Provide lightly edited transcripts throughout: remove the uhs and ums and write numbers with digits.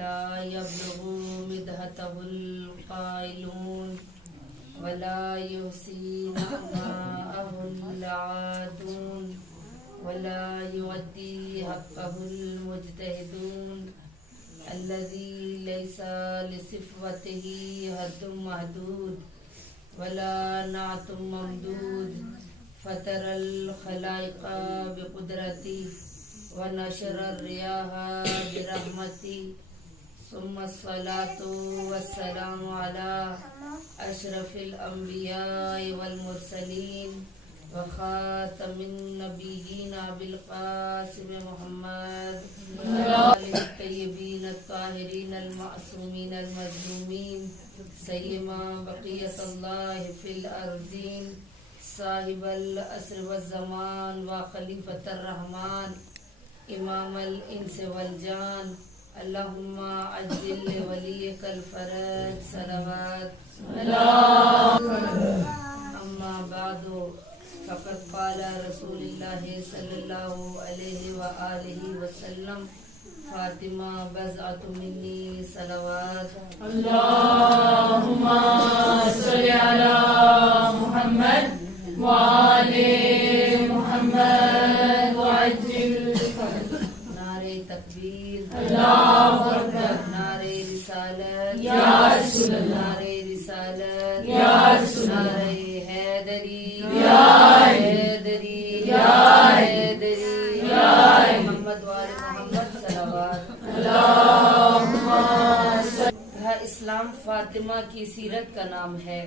لا يبلغ مدحته القائلون ولا يحصي نعماءه العادون ولا يؤدي حقه المجتهدون الذي ليس لصفته حد محدود ولا نعت ممدود فطر الخلائق بقدرته ونشر الرياح برحمته ثم الصلاة والسلام على أشرف الأنبياء والمرسلين وخاتم النبيين بالقاسم محمد وآله الطيبين الطاهرين المعصومين المظلومين سيما بقية الله في الأرضين صاحب العصر والزمان وخليفة الرحمن امام الانس والجان اللهم عجل لوليك الفرج صلوات اما بعد فقد قال رسول الله صلى الله عليه وآله وسلم فاطمہ بضعۃ منی صلوات اللهم صل على محمد وآل محمد وعجل نعرہ تکبیر اللہ اکبر نعرہ رسالت یا رسول اللہ نعرہ رسالت یا رسول اللہ نعرہ حیدری یا حیدری یا حیدری یا محمد وآل محمد صلوات اللهم اسلام فاطمہ کی سیرت کا نام ہے،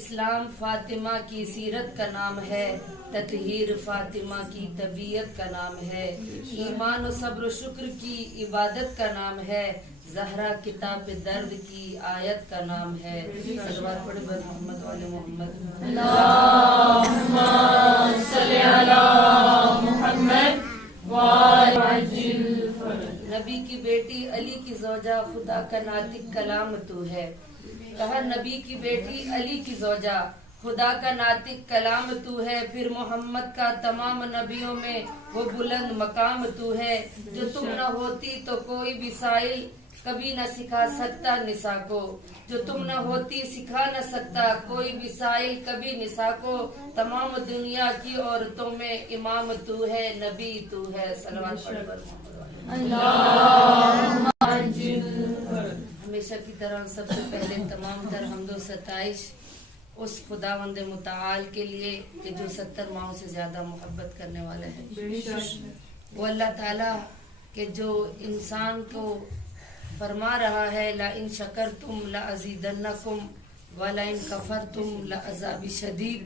اسلام فاطمہ کی سیرت کا نام ہے، تطہیر فاطمہ کی طبیعت کا نام ہے، ایمان و صبر و شکر کی عبادت کا نام ہے، زہرا کتاب درد کی آیت کا نام ہے۔ صلوات پڑھے بر محمد والے محمد۔ اللهم صل على محمد وآل عجل نبی کی بیٹی علی کی زوجہ خدا کا ناطق کلام تو ہے، کہا نبی کی بیٹی علی کی زوجہ خدا کا ناطق کلام تو ہے، پھر محمد کا تمام نبیوں میں وہ بلند مقام تو ہے، جو تم نہ ہوتی تو کوئی بھی سائل کبھی نہ سکھا سکتا نساء کو، جو تم نہ ہوتی سکھا نہ سکتا کوئی بھی سائل کبھی نساء کو، تمام دنیا کی عورتوں میں امام تو ہے، نبی تو ہے۔ صلوات پڑھ کر اللهم عجل ہمیشہ کی طرح سب سے پہلے تمام تر حمد و ستائش اس خداوند متعال کے لیے کہ جو 70 ماہوں سے زیادہ محبت کرنے والا ہے، وہ اللہ تعالیٰ کہ جو انسان کو فرما رہا ہے لَإِن شَكَرْتُمْ لَأَزِيدَنَّكُمْ وَلَإِن كَفَرْتُمْ لَعَذَابِ شَدِيدٌ،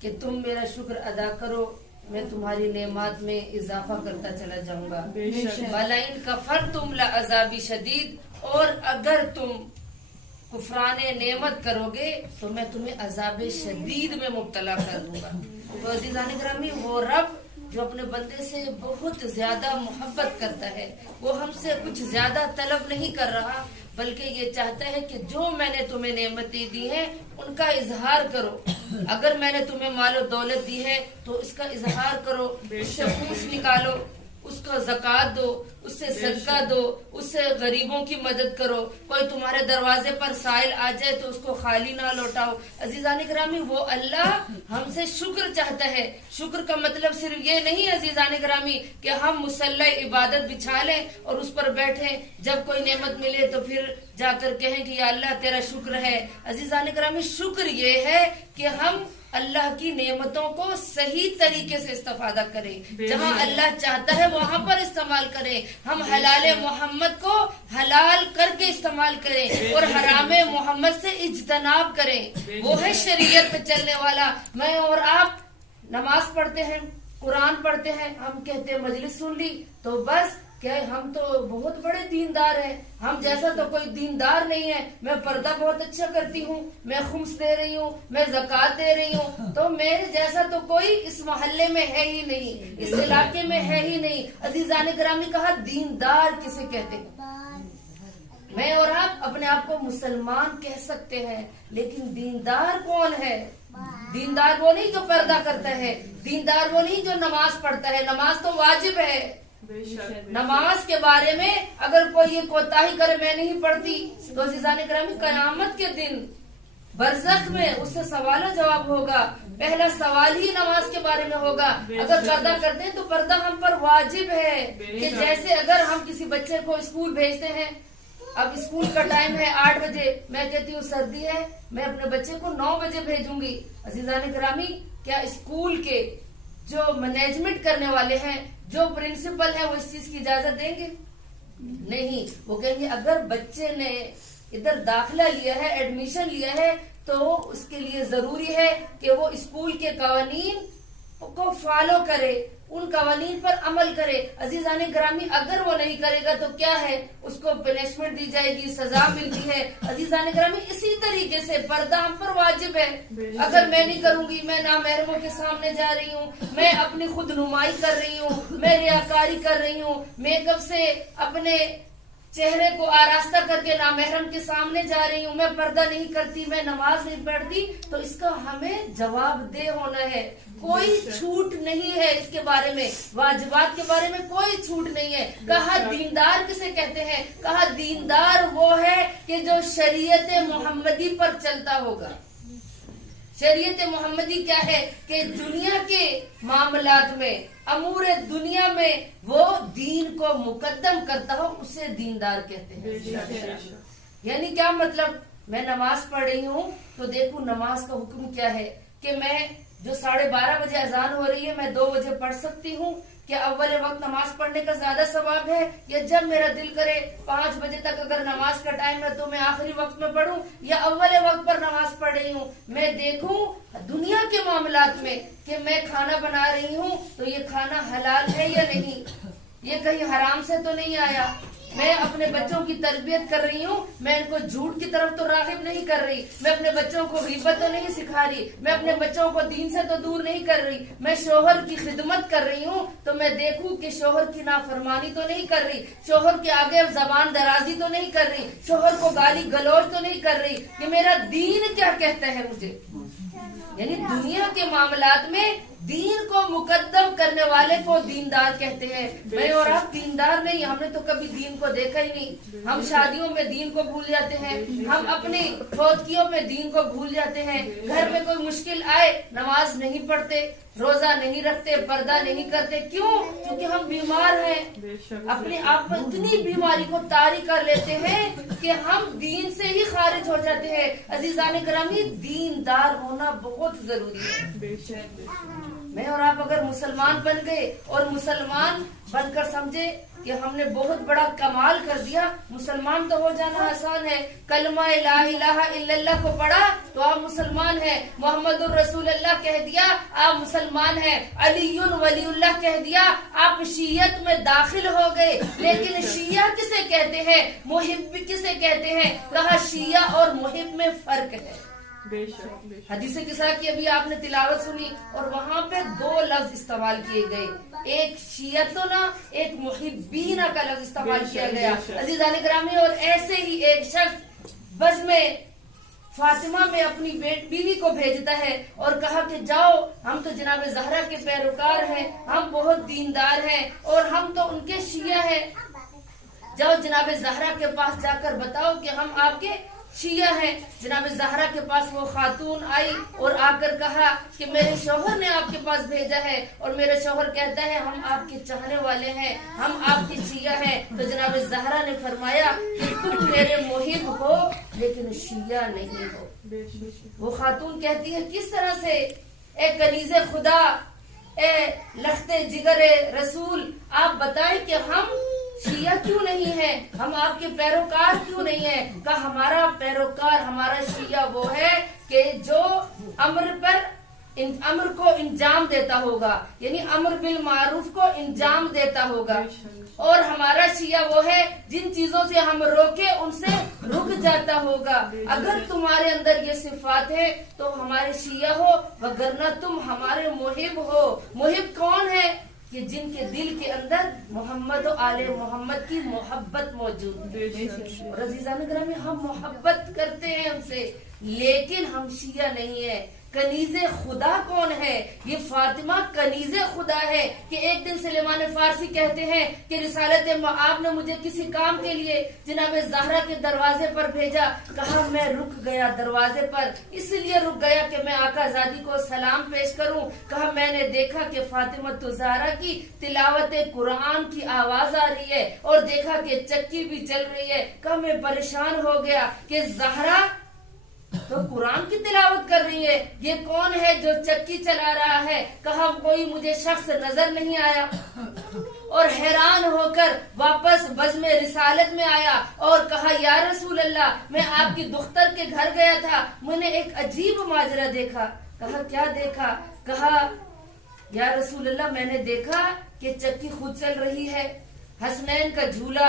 کہ تم میرا شکر ادا کرو میں تمہاری نعمات میں اضافہ کرتا چلا جاؤں گا، وَلَئِن كَفَرْتُمْ لَعَذَابِ شَدِيدٌ، اور اگر تم کفران نعمت کرو گے تو میں تمہیں عذاب شدید میں مبتلا کر دوں گا۔ تو عزیزان گرامی، وہ رب جو اپنے بندے سے بہت زیادہ محبت کرتا ہے، وہ ہم سے کچھ زیادہ طلب نہیں کر رہا، بلکہ یہ چاہتا ہے کہ جو میں نے تمہیں نعمتیں دی ہیں ان کا اظہار کرو۔ اگر میں نے تمہیں مال و دولت دی ہے تو اس کا اظہار کرو، اس سے خمس نکالو، اس کو زکوٰۃ دو، اس سے صدقہ دو، اس سے غریبوں کی مدد کرو، کوئی تمہارے دروازے پر سائل آ جائے تو اس کو خالی نہ لوٹاؤ۔ عزیزان گرامی، وہ اللہ ہم سے شکر چاہتا ہے۔ شکر کا مطلب صرف یہ نہیں عزیزان گرامی کہ ہم مصلی عبادت بچھا لیں اور اس پر بیٹھیں، جب کوئی نعمت ملے تو پھر جا کر کہیں کہ یا اللہ تیرا شکر ہے۔ عزیزان گرامی، شکر یہ ہے کہ ہم اللہ کی نعمتوں کو صحیح طریقے سے استفادہ کریں، جہاں اللہ چاہتا ہے وہاں پر استعمال کریں، ہم حلال محمد کو حلال کر کے استعمال کریں اور حرام محمد سے اجتناب کریں۔ وہ ہے شریعت پہ چلنے والا۔ میں اور آپ نماز پڑھتے ہیں، قرآن پڑھتے ہیں، ہم کہتے ہیں مجلس سن لی تو بس کہ ہم تو بہت بڑے دیندار ہیں، ہم جیسا تو کوئی دیندار نہیں ہے، میں پردہ بہت اچھا کرتی ہوں، میں خمس دے رہی ہوں، میں زکوٰۃ دے رہی ہوں، تو میرے جیسا تو کوئی اس محلے میں ہے ہی نہیں، اس علاقے میں ہے ہی نہیں۔ عزیزان گرامی، کہا دیندار کسے کہتے ہیں؟ میں اور آپ اپنے آپ کو مسلمان کہہ سکتے ہیں، لیکن دیندار کون ہے؟ دیندار وہ نہیں جو پردہ کرتا ہے، دیندار وہ نہیں جو نماز پڑھتا ہے، نماز تو واجب ہے، نماز کے بارے میں اگر کوئی یہ کوتاہی کرے میں نہیں پڑھتی تو عزیزان گرامی قیامت کے دن برزخ میں اس سے سوال و جواب ہوگا. پہلا سوال ہی نماز کے بارے میں ہوگا. اگر پردہ کرتے ہیں تو پردہ ہم پر واجب ہے کہ جیسے اگر ہم کسی بچے کو اسکول بھیجتے ہیں, اب اسکول کا ٹائم ہے 8 بجے, میں کہتی ہوں سردی ہے میں اپنے بچے کو 9 بجے بھیجوں گی. عزیزان گرامی کیا اسکول کے جو مینجمنٹ کرنے والے ہیں, جو پرنسپل ہیں, وہ اس چیز کی اجازت دیں گے؟ نہیں. وہ کہیں گے اگر بچے نے ادھر داخلہ لیا ہے, ایڈمیشن لیا ہے, تو اس کے لیے ضروری ہے کہ وہ اسکول کے قوانین کو فالو کرے, ان قوانین پر عمل کرے. عزیزان گرامی اگر وہ نہیں کرے گا تو کیا ہے, اس کو پنشمنٹ دی جائے گی, سزا ملتی ہے. عزیزان گرامی اسی طریقے سے پردہ ہم پر واجب ہے. اگر میں نہیں کروں گی, میں نامحرموں کے سامنے جا رہی ہوں, میں اپنی خود نمائی کر رہی ہوں, میں ریاکاری کر رہی ہوں, میک اپ سے اپنے چہرے کو آراستہ کر کے نامحرم کے سامنے جا رہی ہوں, میں پردہ نہیں کرتی, میں نماز نہیں پڑھتی, تو اس کا ہمیں جواب دہ ہونا ہے. کوئی چھوٹ نہیں ہے اس کے بارے میں, واجبات کے بارے میں کوئی چھوٹ نہیں ہے. کہا دیندار کسے کہتے ہیں؟ کہا دیندار وہ ہے کہ جو شریعت محمدی پر چلتا ہوگا. شریعت محمدی کیا ہے کہ دنیا کے معاملات میں, امور دنیا میں وہ دین کو مقدم کرتا ہو, اسے دیندار کہتے ہیں. یعنی کیا مطلب, میں نماز پڑھ رہی ہوں تو دیکھوں نماز کا حکم کیا ہے کہ میں جو 12:30 بجے اذان ہو رہی ہے میں 2 بجے پڑھ سکتی ہوں. کیا اول وقت نماز پڑھنے کا زیادہ ثواب ہے, یا جب میرا دل کرے 5 بجے تک اگر نماز کا ٹائم ہے تو میں آخری وقت میں پڑھوں, یا اول وقت پر نماز پڑھ رہی ہوں؟ میں دیکھوں دنیا کے معاملات میں کہ میں کھانا بنا رہی ہوں تو یہ کھانا حلال ہے یا نہیں, یہ کہیں حرام سے تو نہیں آیا. میں اپنے بچوں کی تربیت کر رہی ہوں, میں ان کو جھوٹ کی طرف تو راغب نہیں کر رہی, میں اپنے بچوں کو غیبت تو نہیں سکھا رہی, میں اپنے بچوں کو دین سے تو دور نہیں کر رہی, میں شوہر کی خدمت کر رہی ہوں تو میں دیکھوں کہ شوہر کی نافرمانی تو نہیں کر رہی, شوہر کے آگے زبان درازی تو نہیں کر رہی, شوہر کو گالی گلوچ تو نہیں کر رہی, کہ میرا دین کیا کہتا ہے مجھے. یعنی دنیا کے معاملات میں دین کو مقدم کرنے والے کو دیندار کہتے ہیں. میں اور آپ دیندار نہیں, ہم نے تو کبھی دین کو دیکھا ہی نہیں. ہم شادیوں میں دین کو بھول جاتے ہیں, ہم اپنی فوتگیوں میں دین کو بھول جاتے ہیں. گھر میں کوئی مشکل آئے نماز نہیں پڑھتے, روزہ نہیں رکھتے, پردہ نہیں کرتے. کیوں؟ کیونکہ ہم بیمار ہیں, اپنے آپ میں اتنی بیماری کو طاری کر لیتے ہیں کہ ہم دین سے ہی خارج ہو جاتے ہیں. عزیزان گرامی دیندار ہونا بہت ضروری ہے. میں اور آپ اگر مسلمان بن گئے اور مسلمان بن کر سمجھے کہ ہم نے بہت بڑا کمال کر دیا, مسلمان تو ہو جانا آسان ہے. کلمہ لا الہ الا اللہ کو پڑھا تو آپ مسلمان ہیں, محمد الرسول اللہ کہہ دیا آپ مسلمان ہیں, علی ولی اللہ کہہ دیا آپ شیعت میں داخل ہو گئے. لیکن شیعہ کسے کہتے ہیں, محب کسے کہتے ہیں؟ کہا شیعہ اور محب میں فرق ہے. حدیث قصہ کی ابھی آپ نے تلاوت سنی اور وہاں پہ 2 لفظ استعمال کیے گئے, ایک شیعتنا, ایک محبینا کا لفظ استعمال کیا گیا. عزیزان گرامی اور ایسے ہی ایک شخص بزم فاطمہ میں اپنی بیوی کو بھیجتا ہے اور کہا کہ جاؤ, ہم تو جناب زہرا کے پیروکار ہیں, ہم بہت دیندار ہیں اور ہم تو ان کے شیعہ ہیں, جاؤ جناب زہرا کے پاس جا کر بتاؤ کہ ہم آپ کے شیعہ ہیں. جناب زہرا کے پاس وہ خاتون آئی اور آ کر کہا کہ میرے شوہر نے آپ کے پاس بھیجا ہے, اور میرے شوہر کہتا ہے ہم آپ کے چاہنے والے ہیں, ہم آپ کے شیعہ ہیں. تو جناب زہرا نے فرمایا کہ تم میرے محب ہو لیکن شیعہ نہیں ہو. وہ خاتون کہتی ہے کس طرح سے؟ اے کنیز خدا, اے لخت جگر رسول, آپ بتائیں کہ ہم شیعہ کیوں نہیں ہے, ہم آپ کے پیروکار کیوں نہیں ہیں؟ کہ ہمارا پیروکار, ہمارا شیعہ وہ ہے کہ جو امر کو انجام دیتا ہوگا, یعنی امر بالمعروف کو انجام دیتا ہوگا. اور ہمارا شیعہ وہ ہے جن چیزوں سے ہم روکے ان سے رک جاتا ہوگا. اگر تمہارے اندر یہ صفات ہے تو ہمارے شیعہ ہو, وگرنہ تم ہمارے محب ہو. محب کون ہے؟ کہ جن کے دل کے اندر محمد و آل محمد کی محبت موجود ہے. اور عزیزان گرامی ہم محبت کرتے ہیں ان سے, لیکن ہم شیعہ نہیں ہیں. کنیز خدا کون ہے؟ یہ فاطمہ کنیز خدا ہے کہ ایک دن سلیمان فارسی کہتے ہیں کہ رسالت مآب نے مجھے کسی کام کے لیے جناب زہرا کے دروازے پر بھیجا، کہا میں رک گیا دروازے پر، اس لیے رک گیا کہ میں آقا زادی کو سلام پیش کروں، کہا میں نے دیکھا کہ فاطمہ زہرا کی تلاوت قرآن کی آواز آ رہی ہے اور دیکھا کہ چکی بھی چل رہی ہے، کہا میں پریشان ہو گیا کہ زہرا تو قرآن کی تلاوت کر رہی ہے، یہ کون ہے جو چکی چلا رہا ہے؟ کہا کوئی مجھے شخص نظر نہیں آیا، اور حیران ہو کر واپس بزم رسالت میں آیا اور کہا یا رسول اللہ میں آپ کی دختر کے گھر گیا تھا، میں نے ایک عجیب ماجرا دیکھا۔ کہا کیا دیکھا؟ کہا یا رسول اللہ میں نے دیکھا کہ چکی خود چل رہی ہے، حسنین کا جھولا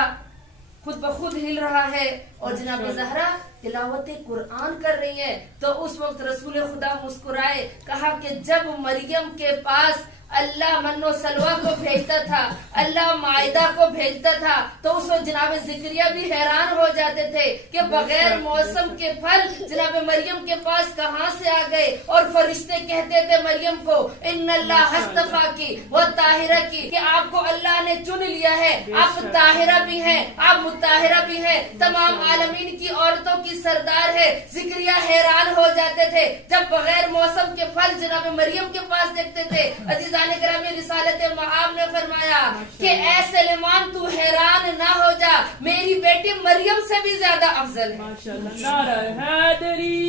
خود بخود ہل رہا ہے اور جناب زہرا تلاوت قرآن کر رہی ہے۔ تو اس وقت رسول خدا مسکرائے، کہا کہ جب مریم کے پاس اللہ من و سلوہ کو بھیجتا تھا، اللہ مائدہ کو بھیجتا تھا، تو اس وقت جناب زکریا بھی حیران ہو جاتے تھے کہ بغیر موسم کے پھل جناب مریم کے پاس کہاں سے آ گئے، اور فرشتے کہتے تھے مریم کو ان اللہ اصطفیٰ کی و طاہرہ کی، کہ آپ کو اللہ نے چن لیا ہے، آپ طاہرہ بھی ہیں، آپ مطہرہ بھی ہیں، تمام عالمین کی عورتوں کی سردار ہے۔ زکریا حیران ہو جاتے تھے جب بغیر موسم کے پھل جناب مریم کے پاس دیکھتے تھے۔ عزیزان گرامی رسالت مآب نے فرمایا کہ اے سلیمان تو حیران نہ ہو جا، میری بیٹی مریم سے بھی زیادہ افضل ہے۔ ماشاءاللہ، نعرہ حیدری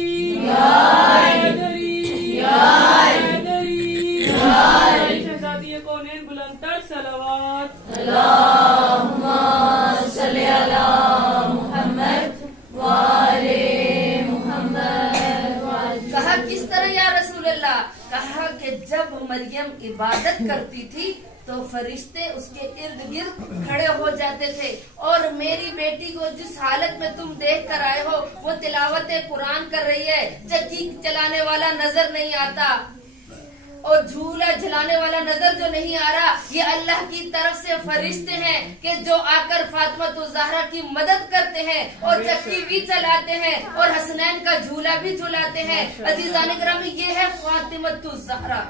یا حیدری یا حیدری یا شہزادی کونین بلند تر صلوات اللہم صلی علی محمد وآلِ محمد۔ کہا کس طرح یا رسول اللہ؟ کہا کہ جب مریم عبادت کرتی تھی تو فرشتے اس کے ارد گرد کھڑے ہو جاتے تھے، اور میری بیٹی کو جس حالت میں تم دیکھ کر آئے ہو وہ تلاوت قرآن کر رہی ہے، چکی چلانے والا نظر نہیں آتا اور جھولا جھلانے والا نظر جو نہیں آ رہا، یہ اللہ کی طرف سے فرشتے ہیں کہ جو آ کر فاطمہ زہرا کی مدد کرتے ہیں اور چکی بھی چلاتے ہیں اور حسنین کا جھولا بھی جھلاتے ہیں۔ عزیزان گرامی یہ ہے فاطمہ زہرا،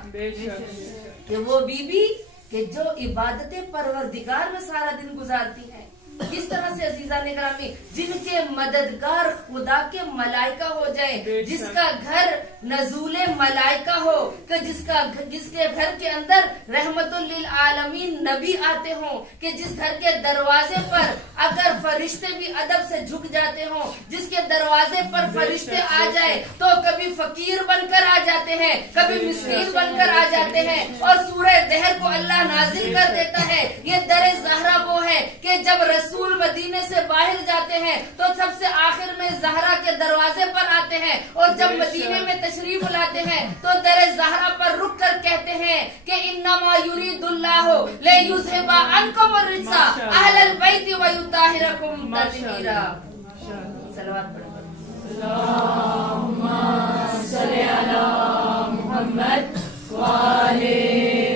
کہ وہ بی بی کہ جو عبادت پروردگار میں سارا دن گزارتی ہیں۔ کس طرح سے عزیزان گرامی، جن کے مددگار خدا کے ملائکہ ہو جائیں، جس کا گھر نزول ملائکہ ہو، کہ جس کے گھر کے اندر رحمت للعالمین نبی آتے ہوں، کہ جس گھر کے دروازے پر اگر فرشتے بھی ادب سے جھک جاتے ہوں، جس کے دروازے پر فرشتے آ جائے تو کبھی فقیر بن کر آ جاتے ہیں، کبھی مسکین بن کر آ جاتے ہیں، اور سورہ دہر کو اللہ نازل کر دیتا ہے۔ یہ در زہرا وہ ہے کہ جب رسول مدینے سے باہر جاتے ہیں تو سب سے آخر میں زہرا کے دروازے پر آتے ہیں، اور جب مدینے میں تشریف لاتے ہیں تو در زہرا پر رک کر کہتے ہیں کہ انما یرید اللہ لیذھب عنکم الرجس اہل البیت ویطہرکم تطہیرا۔ صلوات پڑھو۔ اللہم صلی علی محمد وآلِ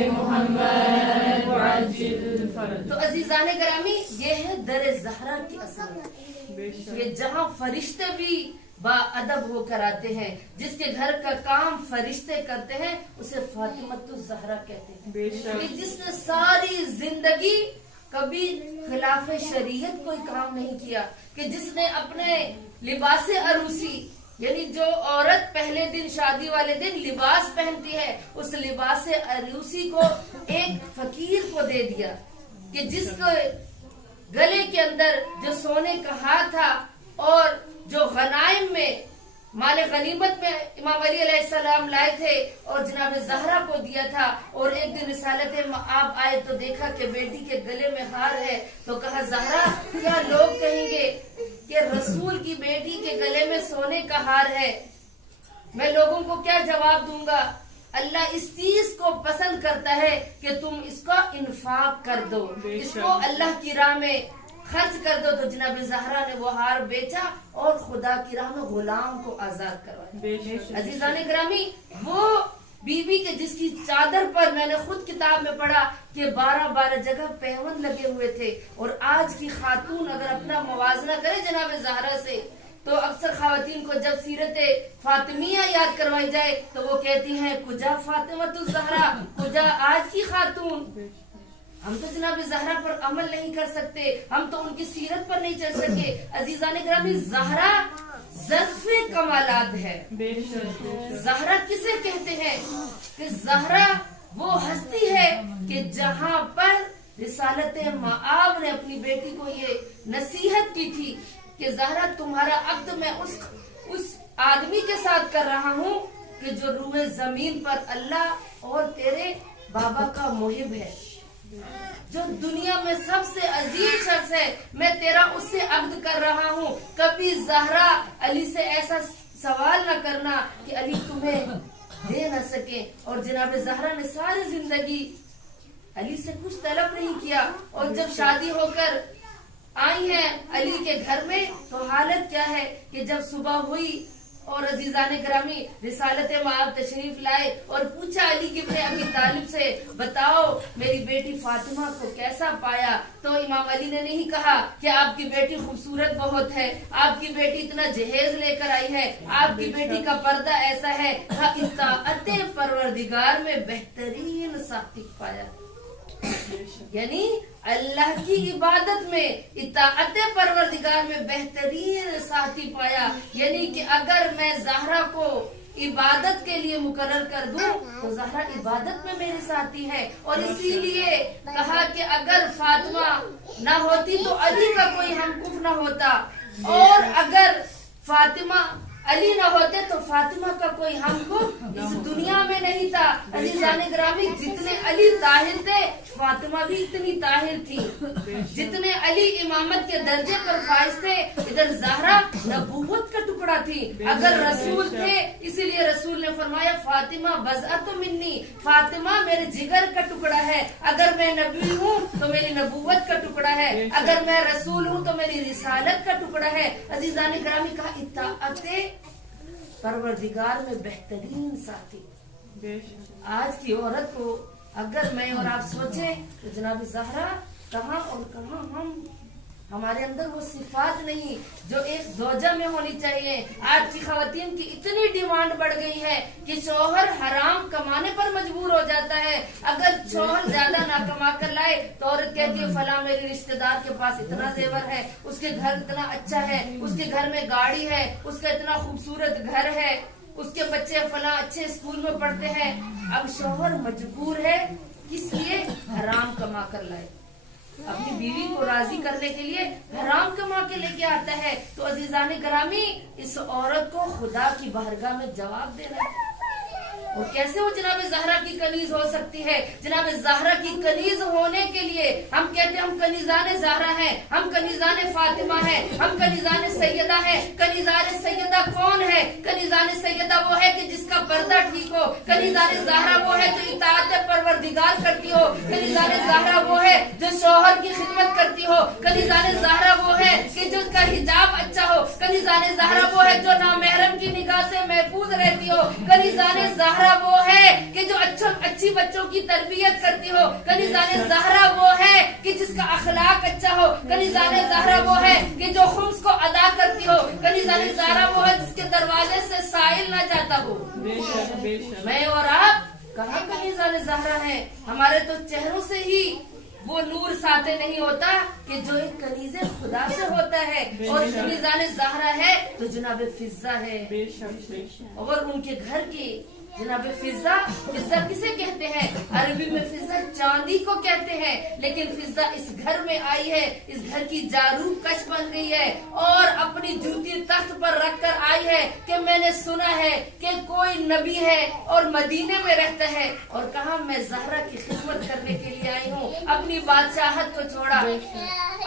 محمد وعجل فرج۔ تو عزیزان گرامی یہ ہے در زہرا کی اصلیت، کہ جہاں فرشتے بھی با ادب ہو کر آتے ہیں، جس کے گھر کا کام فرشتے کرتے ہیں، اسے فاطمہ زہرا کہتے ہیں، کہ جس نے ساری زندگی کبھی خلاف شریعت کوئی کام نہیں کیا، کہ جس نے اپنے لباس عروسی، یعنی جو عورت پہلے دن شادی والے دن لباس پہنتی ہے، اس لباس عروسی کو ایک فقیر کو دے دیا، کہ جس کو گلے کے اندر جو سونے کا ہار تھا اور جو غنائم میں مال غنیمت میں امام علی علیہ السلام لائے تھے اور جناب زہرا کو دیا تھا، اور ایک دن رسالت مآب آئے تو دیکھا کہ بیٹی کے گلے میں ہار ہے، تو کہا زہرا کیا لوگ کہیں گے کہ رسول کی بیٹی کے گلے میں سونے کا ہار ہے، میں لوگوں کو کیا جواب دوں گا؟ اللہ اس چیز کو پسند کرتا ہے کہ تم اس کا انفاق کر دو، اس کو اللہ کی راہ میں خرچ کر دو۔ تو جناب زہرا نے وہ ہار بیچا اور خدا کی راہ میں غلام کو آزاد کروایا۔ عزیزان گرامی وہ بی بی کے جس کی چادر پر میں نے خود کتاب میں پڑھا کہ 12 جگہ پیوند لگے ہوئے تھے، اور آج کی خاتون اگر اپنا موازنہ کرے جناب زہرا سے تو اکثر خواتین کو جب سیرت فاطمیہ یاد کروائی جائے تو وہ کہتی ہیں کجا فاطمہ الزہرا، کجا آج کی خاتون۔ ہم تو جناب زہرا پر عمل نہیں کر سکتے، ہم تو ان کی سیرت پر نہیں چل سکے۔ عزیزان گرامی، زہرا ظرف کمالات ہے۔ زہرا کسے کہتے ہیں؟ کہ زہرا وہ ہستی ہے کہ جہاں پر رسالت مآب نے اپنی بیٹی کو یہ نصیحت کی تھی کہ زہرا تمہارا عقد میں اس آدمی کے ساتھ کر رہا ہوں کہ جو روئے زمین پر اللہ اور تیرے بابا کا محب ہے، جو دنیا میں سب سے عظیم شخص ہے، میں تیرا اس سے عقد کر رہا ہوں۔ کبھی زہرا علی سے ایسا سوال نہ کرنا کہ علی تمہیں دے نہ سکے۔ اور جناب زہرا نے ساری زندگی علی سے کچھ طلب نہیں کیا، اور جب شادی ہو کر آئی ہیں علی کے گھر میں تو حالت کیا ہے کہ جب صبح ہوئی اور عزیزان گرامی رسالت مآب تشریف لائے اور پوچھا علی ابن ابی طالب سے، بتاؤ میری بیٹی فاطمہ کو کیسا پایا؟ تو امام علی نے نہیں کہا کہ آپ کی بیٹی خوبصورت بہت ہے، آپ کی بیٹی اتنا جہیز لے کر آئی ہے، آپ کی بیٹی کا پردہ ایسا ہے، اطاعت پروردگار میں بہترین ساقی پایا۔ یعنی اللہ کی عبادت میں اطاعت پروردگار میں بہترین ساتھی پایا۔ یعنی کہ اگر میں زہرا کو عبادت کے لیے مقرر کر دوں تو زہرا عبادت میں میرے ساتھی ہے، اور اسی لیے کہا کہ اگر فاطمہ نہ ہوتی تو علی کا کوئی ہمکف نہ ہوتا، اور اگر فاطمہ علی نہ ہوتے تو فاطمہ کا کوئی ہمکف اس دنیا میں نہیں تھا۔ عزیزان گرامی، جتنے علی طاہر تھے فاطمہ بھی اتنی طاہر تھی، جتنے علی امامت کے درجے پر فائز تھے ادھر زہرا نبوت کا ٹکڑا تھی۔ اگر رسول تھے اسی لیے رسول نے فرمایا فاطمہ بضعۃ منی، فاطمہ میرے جگر کا ٹکڑا ہے۔ اگر میں نبی ہوں تو میری نبوت کا ٹکڑا ہے، اگر میں رسول ہوں تو میری رسالت کا ٹکڑا ہے۔ عزیزان گرامی، کہا اطاعت پروردگار میں بہترین ساتھی۔ آج کی عورت کو اگر میں اور آپ سوچیں تو جناب زہرا کہاں اور کہاں ہمارے اندر وہ صفات نہیں جو ایک زوجہ میں ہونی چاہیے۔ آج کی خواتین کی اتنی ڈیمانڈ بڑھ گئی ہے کہ شوہر حرام کمانے پر مجبور ہو جاتا ہے۔ اگر شوہر زیادہ نہ کما کر لائے تو عورت کہتی ہے فلاں میری رشتہ دار کے پاس اتنا زیور ہے، اس کے گھر اتنا اچھا ہے، اس کے گھر میں گاڑی ہے، اس کا اتنا خوبصورت گھر ہے، اس کے بچے فلاں اچھے اسکول میں پڑھتے ہیں۔ اب شوہر مجبور ہے کس لیے؟ حرام کما کر لائے، اپنی بیوی کو راضی کرنے کے لیے حرام کما کے لے کے آتا ہے۔ تو عزیزان گرامی، اس عورت کو خدا کی بارگاہ میں جواب دینا ہے، اور کیسے وہ جناب زہرا کی کنیز ہو سکتی ہے؟ جناب زہرا کی کنیز ہونے کے لیے ہم کہتے ہیں ہم کنیزان زہرا ہیں، ہم کنیزان فاطمہ ہیں، ہم کنیزان سیدہ ہیں۔ کنیزان سیدہ کون ہے؟ کنیزان سیدہ وہ ہے کہ جس کا پردہ ٹھیک ہو۔ کنیزان زہرا وہ ہے جو اطاعت پروردگار کرتی ہو۔ کنیزان زہرا وہ ہے جو شوہر کی خدمت کرتی ہو۔ کنیزان زہرا وہ ہے کہ جو اس کا حجاب اچھا ہو۔ کنیزان زہرا وہ ہے جو نامحرم کی نگاہ سے محفوظ رہتی ہو۔ کنیزان زہرا وہ ہے کہ جو اچھی بچوں کی تربیت کرتی ہو۔ کنیزان زہرا وہ ہے کہ جس کا اخلاق اچھا ہو۔ کنیزان زہرا وہ ہے کہ جو خمس کو ادا کرتی ہو۔ کنیزان زہرا وہ ہے جس کے دروازے سے سائل نہ جاتا ہو۔ میں اور آپ کہاں کنیزان زہرا ہیں؟ ہمارے تو چہروں سے ہی وہ نور ساتے نہیں ہوتا کہ جو ایک کنیز خدا سے ہوتا ہے، اور کنیزان زہرا ہے تو جناب فضہ ہے، اور ان کے گھر کی جناب فضہ کسے کہتے ہیں؟ عربی میں فضہ چاندی کو کہتے ہیں، لیکن فضہ اس گھر میں آئی ہے، اس گھر کی جاروب کش بن گئی ہے، اور اپنی جوتی تخت پر رکھ کر آئی ہے کہ میں نے سنا ہے کہ کوئی نبی ہے اور مدینے میں رہتا ہے، اور کہا میں زہرا کی خدمت کرنے کے لیے آئی ہوں۔ اپنی بادشاہت کو چھوڑا،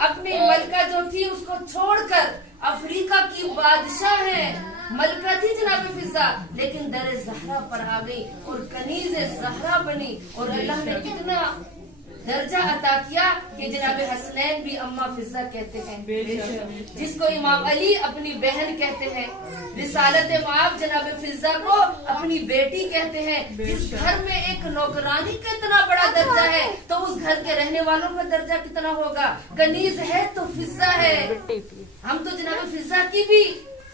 اپنی ملکہ جو تھی اس کو چھوڑ کر افریقہ کی بادشاہ ہے، ملکہ تھی جناب فضہ، لیکن در زہرا پر آ گئی اور کنیز زہرا بنی، اور اللہ نے کتنا درجہ عطا کیا کہ جناب حسنین بھی اماں فضہ کہتے ہیں، جس کو امام علی اپنی بہن کہتے ہیں۔ رسالت مآب جناب فضہ کو اپنی بیٹی کہتے ہیں۔ جس گھر میں ایک نوکرانی کا اتنا بڑا درجہ ہے تو اس گھر کے رہنے والوں کا درجہ کتنا ہوگا؟ کنیز ہے تو فضہ ہے۔ ہم تو جناب فضہ کی بھی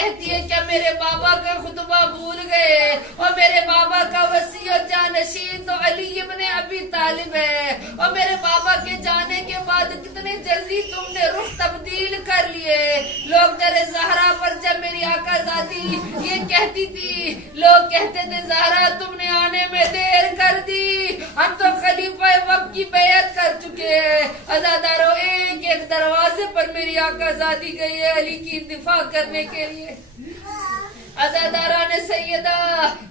کہتی ہے کہ میرے بابا کا خطبہ بھول گئے اور میرے بابا کا وصیت جانشین تو علی ابن ابی طالب ہے اور میرے بابا کے جانے کے بعد کتنے جلدی تم نے رخ تبدیل کر لیے. لوگ در زہرا پر جب میری آقا ذاتی یہ کہتی تھی لوگ کہتے تھے زہرا تم نے آنے میں دیر کر دی, ہم تو خلیفہ وقت کی بیعت کر چکے ہیں. عزادارو ایک ایک دروازے پر میری آقا ذاتی گئی ہے علی کی دفاع کرنے کے لیے. عزاداران سیدہ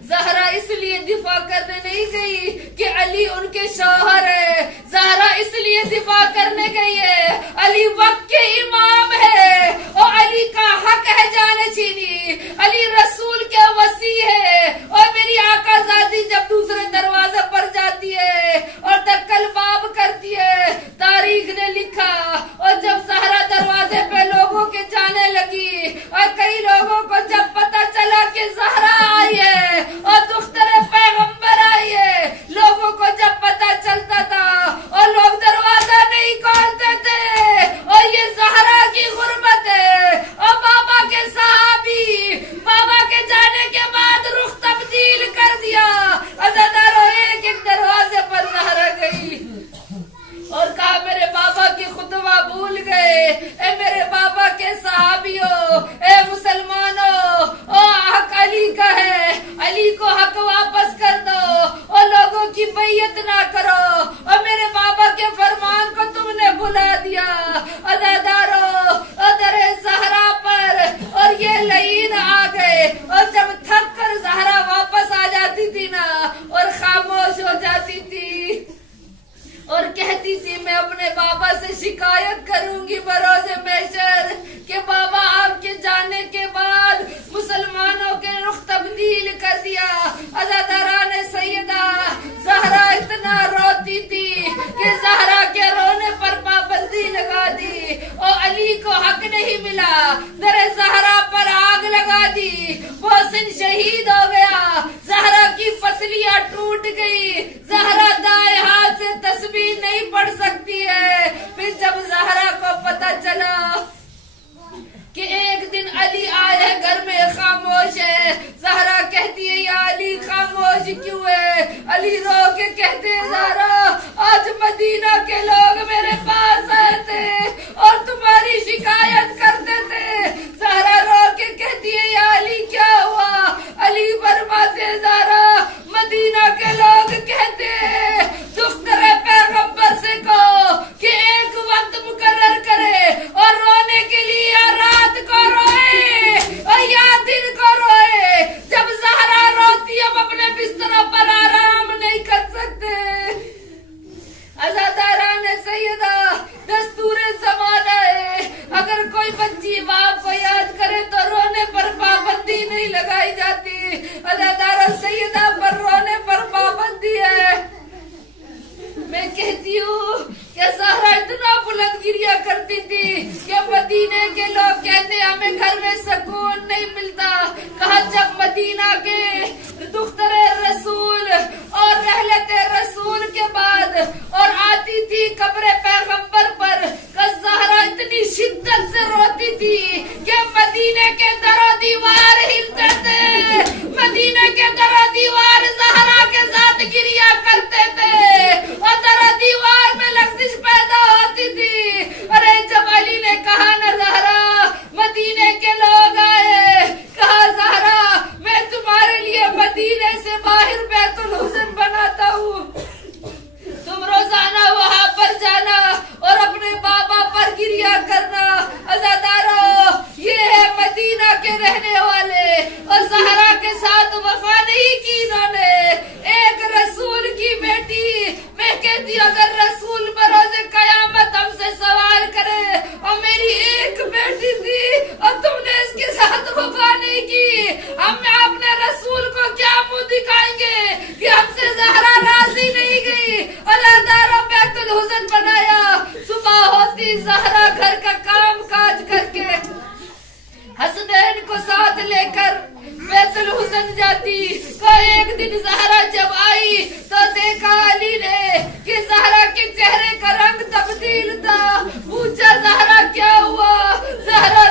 زہرا اس لیے دفاع کرنے نہیں گئی کہ علی ان کے شوہر ہے, زہرا اس لیے دفاع کرنے گئی ہے علی وقت کے امام ہے اور علی کا حق ہے جانشینی, علی رسول کے وصی ہے. اور میری آقا ذاتی جب دوسرے دروازے پر جاتی ہے اور دکل باب کرتی ہے, تاریخ نے لکھا اور جب زہرا دروازے پہ لوگوں کے جانے لگی اور کئی لوگوں کو جب پتہ چلا کہ زہرا آئی ہے اور دختر پیغمبر آئی ہے, لوگوں کو جب پتہ چلتا تھا اور لوگ دروازہ نہیں کھولتے تھے اور یہ زہرا کی غربت ہے اور بابا کے صحابی بابا کے جانے کے بعد رخ تبدیل کر دیا. عزادارو ایک ایک دروازے پر زہرا گئی اور کہا میرے بابا کی خطبہ بھول گئے, اے میرے بابا کے صحابیوں, اے مسلمانوں, او حق علی کا ہے, علی کو حق واپس کر دو اور لوگوں کی بیعت نہ کرو اور میرے بابا کے فرمان کو تم نے بھلا دیا. عزادارو در زہرا پر اور یہ لعین آ گئے اور جب تھک کر زہرا واپس آ جاتی تھی نا اور خاموش ہو جاتی تھی اور کہتی تھی میں اپنے بابا سے شکایت کروں گی بروز محشر کہ بابا آپ کے جانے کے بعد مسلمانوں کے رخ تبدیل کر دیا. عزاداران سیدہ زہرا اتنا روتی تھی کہ زہرا کے رونے پر پابندی لگا دی اور علی کو حق نہیں ملا, در زہرا پر آگ لگا دی, محسن شہید ہو گیا, زہرا کی فصلیاں ٹوٹ گئی, زہرا دائیں ہاتھ سے تسبیح نہیں پڑھ سکتی ہے. پھر جب زہرا کو پتہ چلا کہ ایک دن علی آئے گھر میں خاموش ہے, زہرا کہتی ہے یا علی خاموش کیوں ہے؟ علی رو کے کہتے ہیں زہرا آج مدینہ کے لوگ میرے پاس آئے تھے اور تمہاری شکایت کرتے تھے. زہرا رو کے کہتی ہے یا علی کیا ہوا؟ علی فرماتے ہیں زہرا مدینہ کے لوگ کہتے ہیں دختر پیغمبر سے کہو کہ ایک وقت مقرر کرے اور رونے کے لیے یا رات کو روئے اور یا دن کو روئے. جب زہرا روتی ہم اپنے بستروں پر آرام نہیں کر سکتے. عزاداران سیدہ دستور زمانہ ہے, اگر کوئی بچی باپ کو یاد کرے تو رونے پر پابندی نہیں لگائی جاتی. عزاداران سیدہ پر رونے پر پابندی ہے. میں کہتی ہوں کہ زہرا اتنا بلند گریا کرتی تھی کہ مدینے کے لوگ کہتے ہمیں گھر میں سکون نہیں ملتا. کہا جب مدینہ کے دختر رسول اور رحلت رسول کے بعد اور آتی تھی قبر پیغمبر پر, زہرا اتنی شدت سے روتی تھی کہ مدینے کے در و دیوار ہلتے تھے, مدینے کے در و دیوار زہرا کے ساتھ گریا کرتے تھے اور در و دیوار میں لغزش پیدا ہوتی تھی. ارے جب علی نے کہا نا زہرا مدینے کے لوگ آئے, کہا زہرا میں تمہارے لیے مدینے سے باہر بیت الحسن بناتا ہوں, تم روزانہ وہاں پر جانا اور اپنے بابا پر گریا کرنا. عزادارو یہ ہے مدینہ کے رہنے والے اور زہرا کے ساتھ وفا نہیں کی انہوں نے. ایک رسول کی بیٹی, میں کہتی ہوں اگر رسول بروز قیامت ہم سے سوال کرے اور میری ایک بیٹی تھی اور تم نے اس کے ساتھ وفا نہیں کی, ہم اپنے رسول کو کیا منہ دکھائیں گے کہ ہم سے زہرا راضی نہیں گئی. عزادارو بیت الحسن بنایا, صبح ہوتی زہرا گھر کا کام کاج کر کے حسنین کو ساتھ لے کر بیت الحسن جاتی. تو ایک دن زہرا جب آئی تو دیکھا علی نے کہ زہرا کے چہرے کا رنگ تبدیل تھا. پوچھا زہرا کیا ہوا؟ زہرا